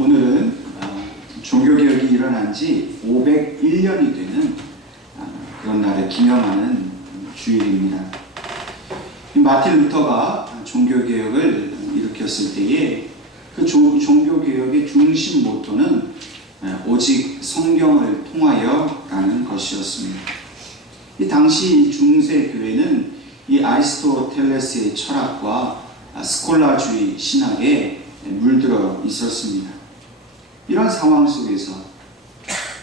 오늘은 종교개혁이 일어난 지 501년이 되는 그런 날을 기념하는 주일입니다. 마틴 루터가 종교개혁을 일으켰을 때에 그 종교개혁의 중심 모토는 오직 성경을 통하여라는 것이었습니다. 이 당시 중세 교회는 이 아리스토텔레스의 철학과 스콜라주의 신학에 물들어 있었습니다. 이런 상황 속에서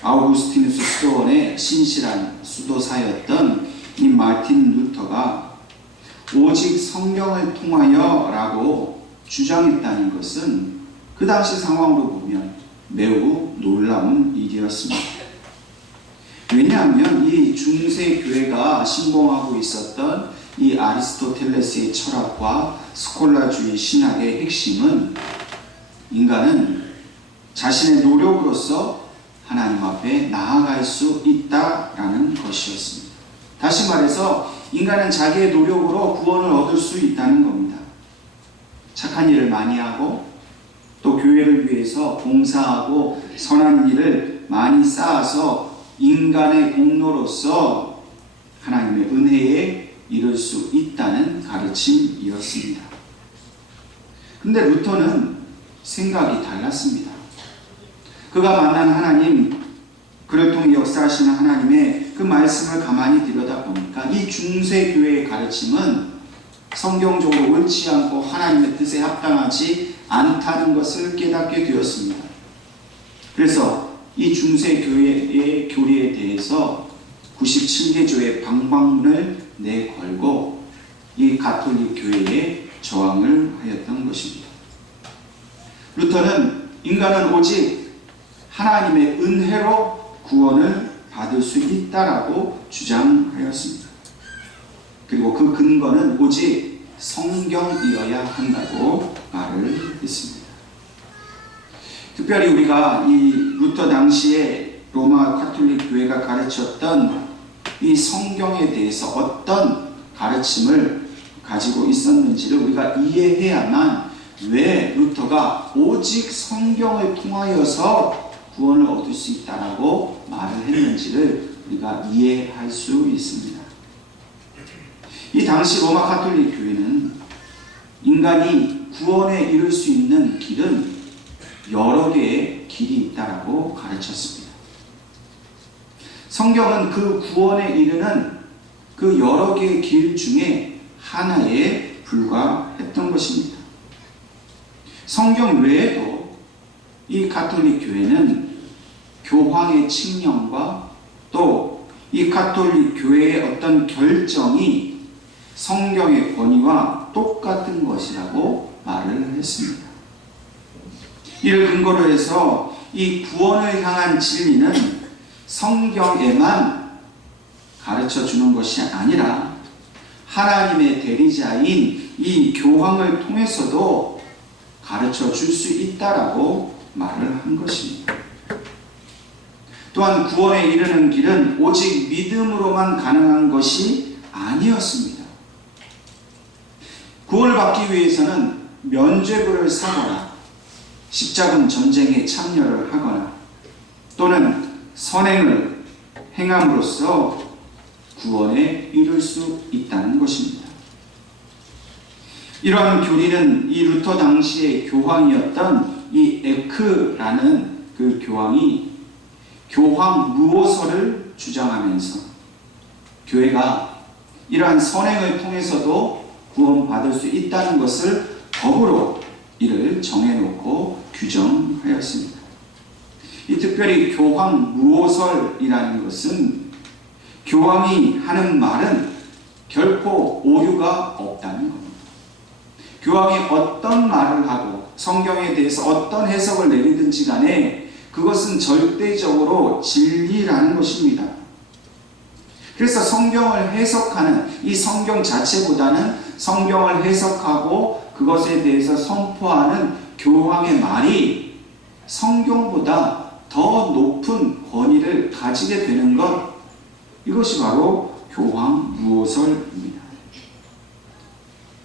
아우구스티누스 수도원의 신실한 수도사였던 이 마틴 루터가 오직 성경을 통하여 라고 주장했다는 것은 그 당시 상황으로 보면 매우 놀라운 일이었습니다. 왜냐하면 이 중세 교회가 신봉하고 있었던 이 아리스토텔레스의 철학과 스콜라주의 신학의 핵심은 인간은 자신의 노력으로서 하나님 앞에 나아갈 수 있다라는 것이었습니다. 다시 말해서 인간은 자기의 노력으로 구원을 얻을 수 있다는 겁니다. 착한 일을 많이 하고 또 교회를 위해서 봉사하고 선한 일을 많이 쌓아서 인간의 공로로서 하나님의 은혜에 이를 수 있다는 가르침이었습니다. 그런데 루터는 생각이 달랐습니다. 그가 만난 하나님, 그를 통해 역사하시는 하나님의 그 말씀을 가만히 들여다보니까 이 중세교회의 가르침은 성경적으로 옳지 않고 하나님의 뜻에 합당하지 않다는 것을 깨닫게 되었습니다. 그래서 이 중세교회의 교리에 대해서 97개조의 방방문을 내걸고 이 가톨릭 교회에 저항을 하였던 것입니다. 루터는 인간은 오직 하나님의 은혜로 구원을 받을 수 있다라고 주장하였습니다. 그리고 그 근거는 오직 성경이어야 한다고 말을 했습니다. 특별히 우리가 이 루터 당시에 로마 가톨릭 교회가 가르쳤던 이 성경에 대해서 어떤 가르침을 가지고 있었는지를 우리가 이해해야만 왜 루터가 오직 성경을 통하여서 구원을 얻을 수 있다라고 말을 했는지를 우리가 이해할 수 있습니다. 이 당시 로마 가톨릭 교회는 인간이 구원에 이를 수 있는 길은 여러 개의 길이 있다라고 가르쳤습니다. 성경은 그 구원에 이르는 그 여러 개의 길 중에 하나에 불과했던 것입니다. 성경 외에도 이 가톨릭 교회는 교황의 칙령과 또 이 가톨릭 교회의 어떤 결정이 성경의 권위와 똑같은 것이라고 말을 했습니다. 이를 근거로 해서 이 구원을 향한 진리는 성경에만 가르쳐 주는 것이 아니라 하나님의 대리자인 이 교황을 통해서도 가르쳐 줄 수 있다라고 말을 한 것입니다. 또한 구원에 이르는 길은 오직 믿음으로만 가능한 것이 아니었습니다. 구원을 받기 위해서는 면죄부를 사거나 십자군 전쟁에 참여를 하거나 또는 선행을 행함으로써 구원에 이룰 수 있다는 것입니다. 이러한 교리는 이 루터 당시의 교황이었던 이 에크라는 그 교황이 교황 무오서를 주장하면서 교회가 이러한 선행을 통해서도 구원받을 수 있다는 것을 법으로 이를 정해놓고 규정하였습니다. 이 특별히 교황 무오설이라는 것은 교황이 하는 말은 결코 오류가 없다는 겁니다. 교황이 어떤 말을 하고 성경에 대해서 어떤 해석을 내리든지 간에 그것은 절대적으로 진리라는 것입니다. 그래서 성경을 해석하는 이 성경 자체보다는 성경을 해석하고 그것에 대해서 선포하는 교황의 말이 성경보다 더 높은 권위를 가지게 되는 것, 이것이 바로 교황 무오설입니다.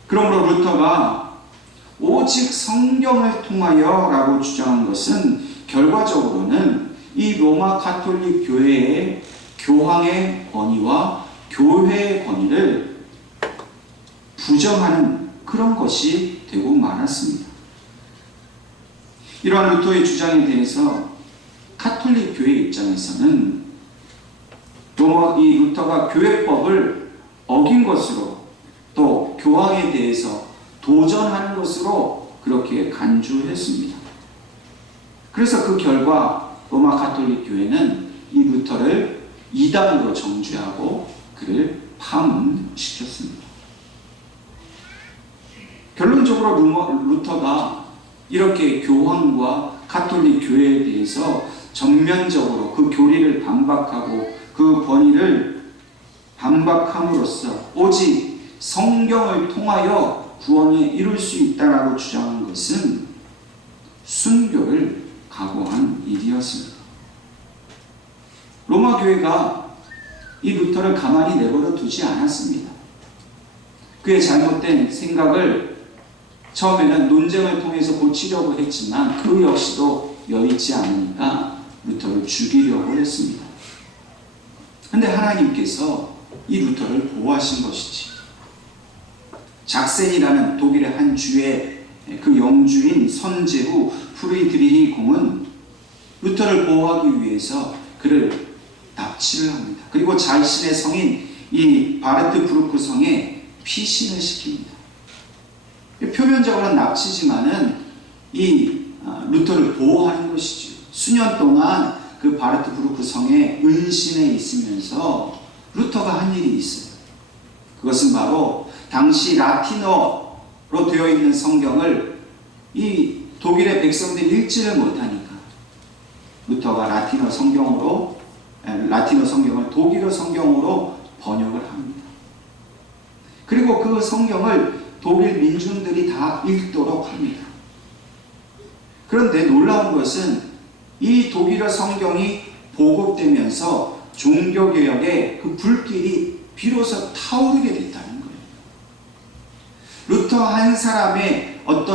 그러므로 루터가 오직 성경을 통하여라고 주장한 것은 결과적으로는 이 로마 가톨릭 교회의 교황의 권위와 교회의 권위를 부정하는 그런 것이 되고 말았습니다. 이러한 루터의 주장에 대해서 가톨릭 교회 입장에서는 이 루터가 교회법을 어긴 것으로 또 교황에 대해서 도전하는 것으로 그렇게 간주했습니다. 그래서 그 결과 로마 가톨릭 교회는 이 루터를 이단으로 정죄하고 그를 파문시켰습니다. 결론적으로 루터가 이렇게 교황과 가톨릭 교회에 대해서 전면적으로 그 교리를 반박하고 그 권위를 반박함으로써 오직 성경을 통하여 구원을 이룰 수 있다라고 주장한 것은 순교를 각오한 일이었습니다. 로마 교회가 이 루터를 가만히 내버려 두지 않았습니다. 그의 잘못된 생각을 처음에는 논쟁을 통해서 고치려고 했지만 그 역시도 여의치 않으니까 루터를 죽이려고 했습니다. 그런데 하나님께서 이 루터를 보호하신 것이지. 작센이라는 독일의 한 주의 그 영주인 선제후 프리드리히 공은 루터를 보호하기 위해서 그를 납치를 합니다. 그리고 자신의 성인 이 바르트부르크 성에 피신을 시킵니다. 표면적으로는 납치지만은 이 루터를 보호하는 것이죠. 수년 동안 그 바르트부르크 성에 은신해 있으면서 루터가 한 일이 있어요. 그것은 바로 당시 라틴어로 되어 있는 성경을 이 독일의 백성들이 읽지를 못하니까 루터가 라틴어 성경을 독일어 성경으로 번역을 합니다. 그리고 그 성경을 독일 민중들이 다 읽도록 합니다. 그런데 놀라운 것은 이 독일어 성경이 보급되면서 종교개혁의 그 불길이 비로소 타오르게 됐다는 거예요. 루터 한 사람의 어떤